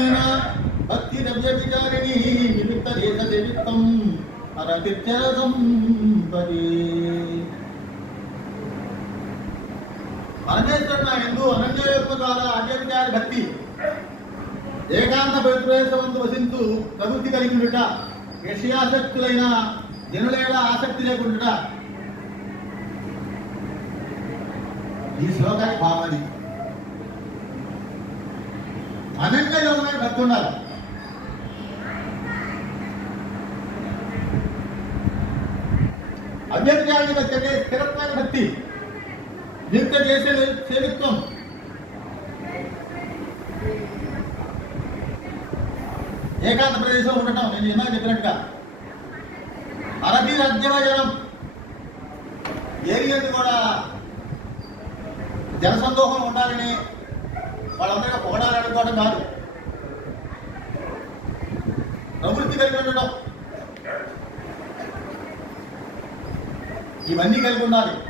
నిత్యమైన భక్తి ద్రవ్య నిమిత్త దేశ దేవిత్వం అరతిత్య సంపది పరమేశ్వరుడు నా ఎందు అనంత ద్వారా అవ్యవిచారి భక్తి ఏకాంత పవిత్రవంతు వసించు ప్రవృత్తి కలిగి ఉండుట విషయాసక్తులైన జనులేళ ఆసక్తి లేకుండా ఈ శ్లోకానికి భావాది అనన్య యోగమైన భక్తి ఉండాలి అభ్యర్థి భక్తి అంటే స్థిరత్వాన్ని భక్తి నిత్య చేసే సేవిత్వం. ఏకాంత ప్రదేశంలో ఉండటం నేను ఎన్నో చెప్పినట్టుగా. అరబీ రాజ్యవజనం ఏరియల్ కూడా జనసందోహం ఉండాలని వాళ్ళందరూ అనుకోవడం కాదు. ప్రవృత్తి కలిగి ఉండడం. ఇవన్నీ కలిగి ఉండాలి.